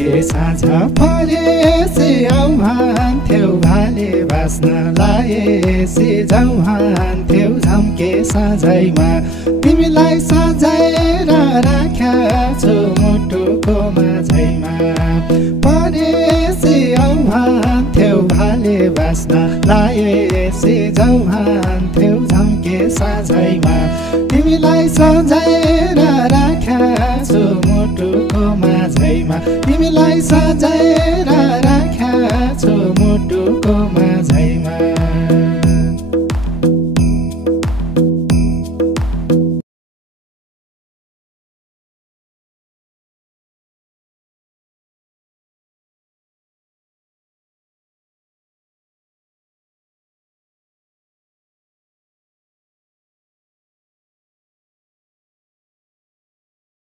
झम्के साँझ परेसे आउँथ्यौ भाले बाँच्न लाएसे जाउँथ्यौ झम्के साँझैमा तिमीलाई सजाएर राख्या छु मुटुको माझैमा परेसे आउँथ्यौ भाले बाँच्न लाएसे जाउँथ्यौ झम्के साँझैमा तिमीलाई सजाएर